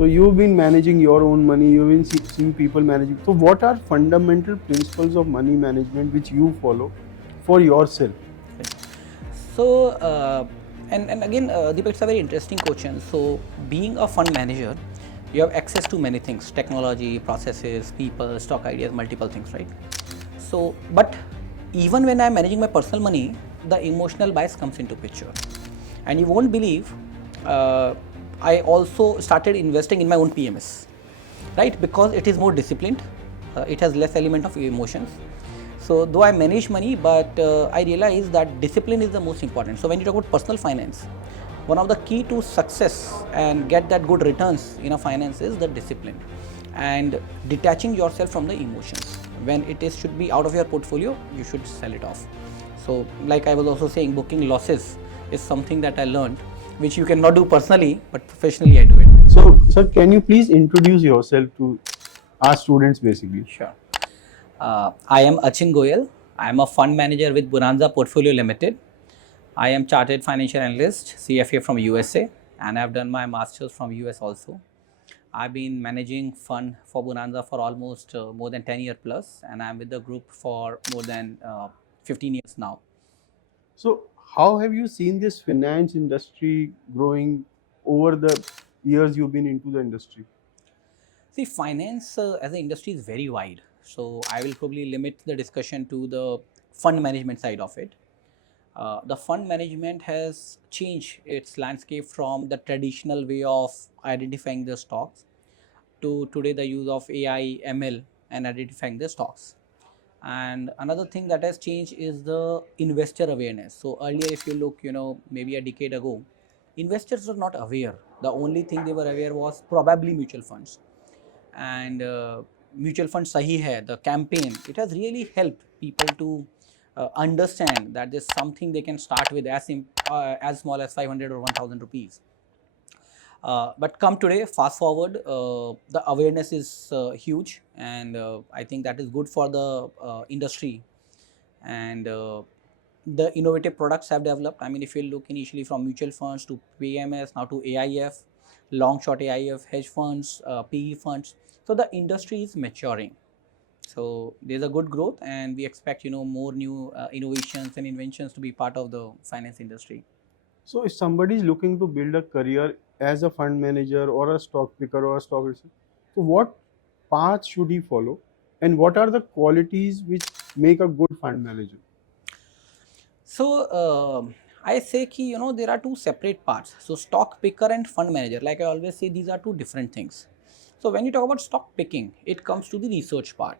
So you've been managing your own money, you've been seeing people managing. So what are fundamental principles of money management which you follow for yourself? So, and again, Deepak, it's a very interesting question. So, being a fund manager, you have access to many things: technology, processes, people, stock ideas, multiple things, right? So, but even when I'm managing my personal money, the emotional bias comes into picture, and you won't believe. I also started investing in my own PMS, right? Because it is more disciplined, it has less element of emotions. So though I manage money, but I realize that discipline is the most important. So when you talk about personal finance, one of the key to success and get that good returns in a finance is the discipline and detaching yourself from the emotions. When it is should be out of your portfolio, you should sell it off. So like I was also saying, booking losses is something that I learned, which you cannot do personally, but professionally I do it. So, sir, can you please introduce yourself to our students basically? Sure. I am Achin Goel. I am a fund manager with Bonanza Portfolio Limited. I am chartered financial analyst, CFA from USA, and I have done my masters from US also. I've been managing fund for Bonanza for almost more than 10 years plus, and I'm with the group for more than 15 years now. So, how have you seen this finance industry growing over the years you've been into the industry? See, finance as an industry is very wide. So I will probably limit the discussion to the fund management side of it. The fund management has changed its landscape from the traditional way of identifying the stocks to today the use of AI, ML and identifying the stocks. And another thing that has changed is the investor awareness. So earlier, if you look, maybe a decade ago, investors were not aware. The only thing they were aware was probably mutual funds. And mutual fund sahi hai, the campaign, it has really helped people to understand that there's something they can start with as small as 500 or 1000 rupees. But come today, fast forward, the awareness is huge, and I think that is good for the industry. And the innovative products have developed. I mean, if you look initially from mutual funds to PMS, now to AIF, long short AIF, hedge funds, PE funds. So the industry is maturing. So there's a good growth, and we expect more new innovations and inventions to be part of the finance industry. So, if somebody is looking to build a career as a fund manager or a stock picker or a stock researcher, so what path should he follow, and what are the qualities which make a good fund manager? So I say ki there are two separate parts. So stock picker and fund manager, like I always say, these are two different things. So when you talk about stock picking, it comes to the research part.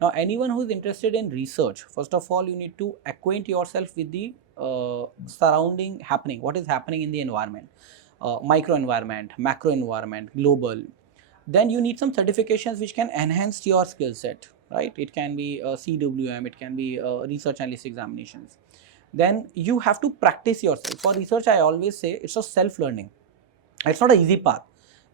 Now anyone who is interested in research, first of all you need to acquaint yourself with the surrounding happening, what is happening in the environment, micro environment, macro environment, global. Then you need some certifications which can enhance your skill set, right? It can be CWM, it can be research analyst examinations. Then you have to practice yourself. For research, I always say it's a self learning. It's not an easy path,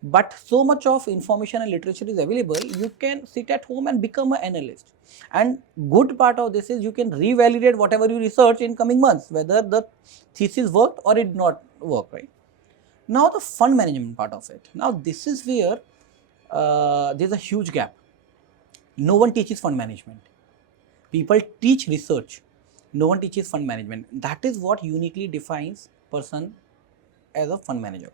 but so much of information and literature is available, you can sit at home and become an analyst. And good part of this is you can revalidate whatever you research in coming months, whether the thesis worked or it did not work, right? Now the fund management part of it. Now this is where there's a huge gap. No one teaches fund management. People teach research. No one teaches fund management. That is what uniquely defines person as a fund manager.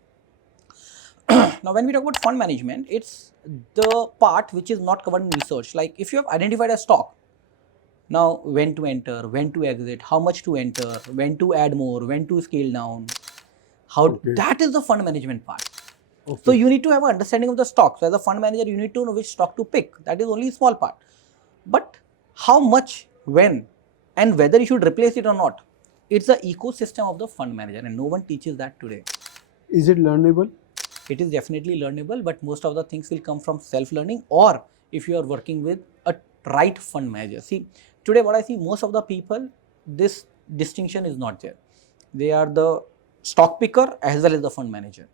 Now, when we talk about fund management, it's the part which is not covered in research. Like if you have identified a stock, now when to enter, when to exit, how much to enter, when to add more, when to scale down, how Okay. that is the fund management part. Okay. So you need to have an understanding of the stock. So as a fund manager, you need to know which stock to pick. That is only a small part. But how much, when, and whether you should replace it or not, it's the ecosystem of the fund manager, and no one teaches that today. Is it learnable? It is definitely learnable, but most of the things will come from self-learning, or if you are working with a right fund manager. See, today what I see, most of the people, this distinction is not there. They are the stock picker as well as the fund manager.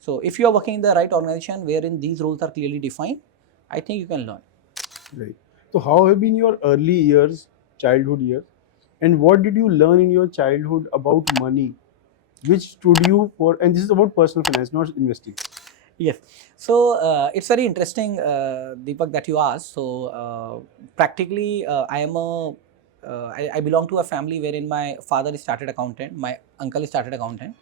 So if you are working in the right organization wherein these roles are clearly defined, I think you can learn. Right. So, how have been your early years, childhood years, and what did you learn in your childhood about money, which stood you for? And this is about personal finance, not investing. Yes. So it's very interesting, Deepak, that you asked. So practically, I belong to a family wherein my father is chartered accountant, my uncle is chartered accountant,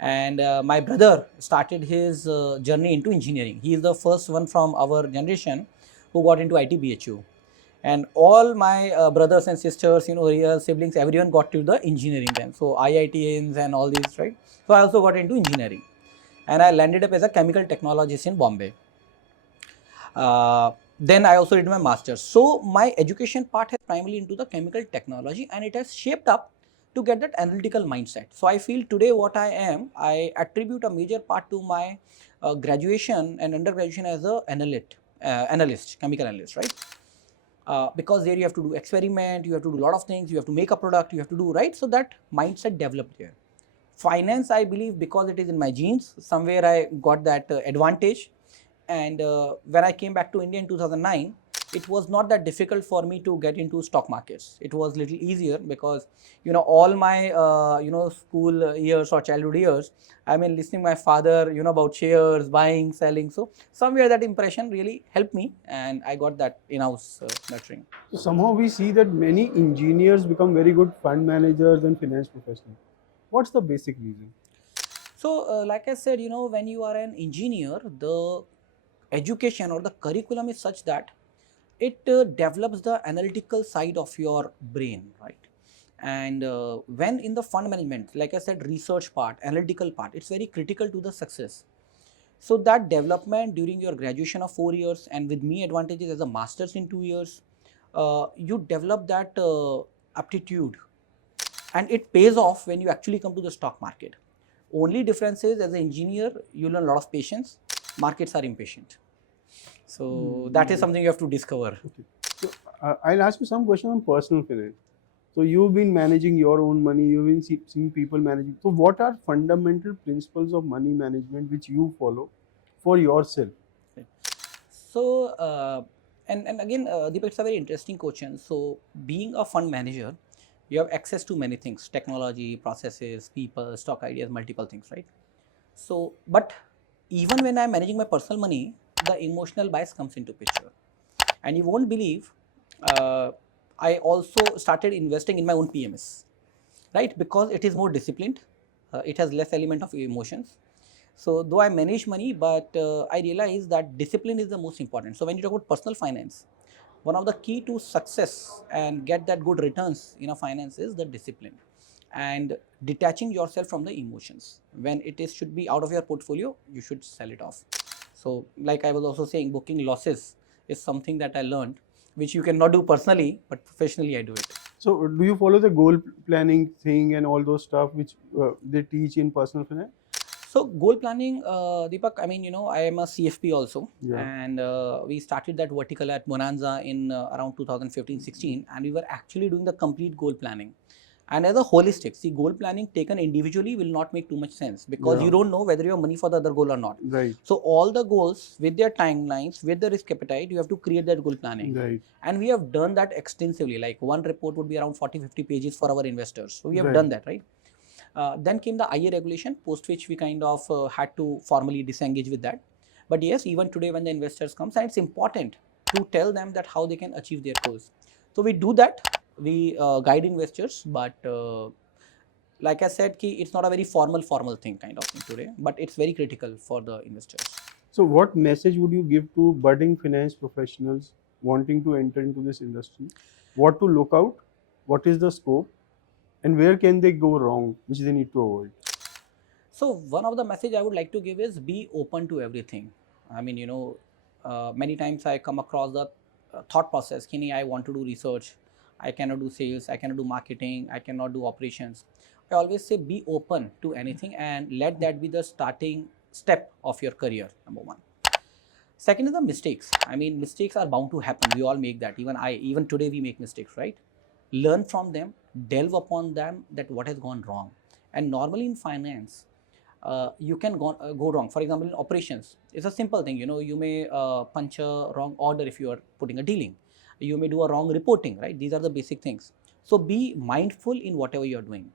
and my brother started his journey into engineering. He is the first one from our generation who got into IT BHU. And all my brothers and sisters, real siblings, everyone got to the engineering then. So IITians and all these, right? So I also got into engineering, and I landed up as a chemical technologist in Bombay. Then I also did my master's. So my education part has primarily into the chemical technology, and it has shaped up to get that analytical mindset. So I feel today what I am, I attribute a major part to my graduation and undergraduation as a analyst, chemical analyst, right? Because there you have to do experiment, you have to do a lot of things, you have to make a product, you have to do, right? So that mindset developed there. Finance, I believe, because it is in my genes, somewhere I got that advantage. And when I came back to India in 2009, it was not that difficult for me to get into stock markets. It was little easier because all my school years or childhood years, I mean listening my father about shares, buying, selling. So somewhere that impression really helped me, and I got that in-house nurturing. So somehow we see that many engineers become very good fund managers and finance professionals. What's the basic reason? So, like I said, when you are an engineer, the education or the curriculum is such that it develops the analytical side of your brain, right? And when in the fund management, like I said, research part, analytical part, it's very critical to the success. So that development during your graduation of 4 years, and with me advantages as a master's in 2 years, you develop that aptitude, and it pays off when you actually come to the stock market. Only difference is, as an engineer, you learn a lot of patience. Markets are impatient. So that is something you have to discover. Okay. So I'll ask you some question on personal finance. So you've been managing your own money, you've been seeing people managing. So what are fundamental principles of money management which you follow for yourself? So and again, Deepak, it's a very interesting question. So being a fund manager, you have access to many things: technology, processes, people, stock ideas, multiple things, right? So, but even when I'm managing my personal money, the emotional bias comes into picture. And you won't believe, uh, I also started investing in my own PMS, right? Because it is more disciplined, it has less element of emotions. So though I manage money, but I realize that discipline is the most important. So when you talk about personal finance, one of the key to success and get that good returns in a finance is the discipline and detaching yourself from the emotions. When it is should be out of your portfolio, you should sell it off. So like I was also saying, booking losses is something that I learned, which you cannot do personally, but professionally I do it. So do you follow the goal planning thing and all those stuff which they teach in personal finance? So goal planning, Deepak, I mean, I am a CFP also, Yeah. and we started that vertical at Bonanza in around 2015-16, and we were actually doing the complete goal planning. And as a holistic, see, goal planning taken individually will not make too much sense because Yeah. you don't know whether you have money for the other goal or not. Right. So all the goals with their timelines, with the risk appetite, you have to create that goal planning. Right. And we have done that extensively. Like one report would be around 40-50 pages for our investors. So we have Right. done that, right? Then came the IA regulation, post which we kind of had to formally disengage with that. But yes, even today when the investors comes, and it's important to tell them that how they can achieve their goals. So we do that. We guide investors, but like I said, it's not a very formal thing kind of thing today, but it's very critical for the investors. So what message would you give to budding finance professionals wanting to enter into this industry? What to look out? What is the scope? And where can they go wrong, which they need to avoid? So one of the message I would like to give is be open to everything. I mean, many times I come across the thought process, Kini, I want to do research, I cannot do sales, I cannot do marketing, I cannot do operations. I always say be open to anything and let that be the starting step of your career, number one. Second is the mistakes. I mean, mistakes are bound to happen. We all make that. Even today we make mistakes, right? Learn from them, delve upon them that what has gone wrong. And normally in finance, you can go wrong. For example, in operations, it's a simple thing. You may punch a wrong order if you are putting a dealing. You may do a wrong reporting, right? These are the basic things. So be mindful in whatever you are doing.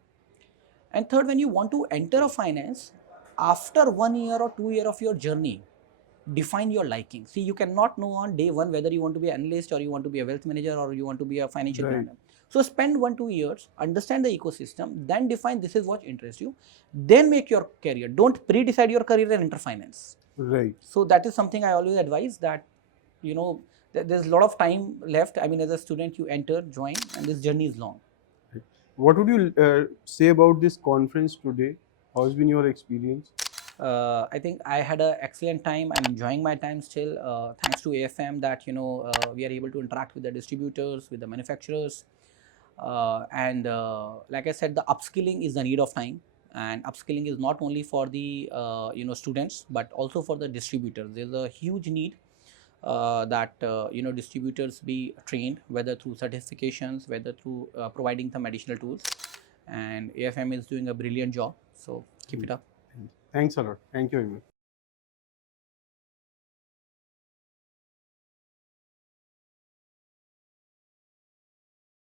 And third, when you want to enter a finance, after 1 year or 2 year of your journey, define your liking. See, you cannot know on day one whether you want to be an analyst or you want to be a wealth manager or you want to be a financial Right. planner. So spend 1-2 years, understand the ecosystem, then define this is what interests you, then make your career. Don't pre-decide your career and enter finance. Right. So that is something I always advise, that there's a lot of time left. I mean, as a student, you enter, join, and this journey is long. What would you say about this conference today? How's been your experience? I think I had an excellent time. I'm enjoying my time still, thanks to AFM, that we are able to interact with the distributors, with the manufacturers, and like I said, the upskilling is the need of time, and upskilling is not only for the students but also for the distributors. There's a huge need that distributors be trained, whether through certifications, whether through providing some additional tools, and AFM is doing a brilliant job. So keep it up. Thanks a lot. Thank you very much.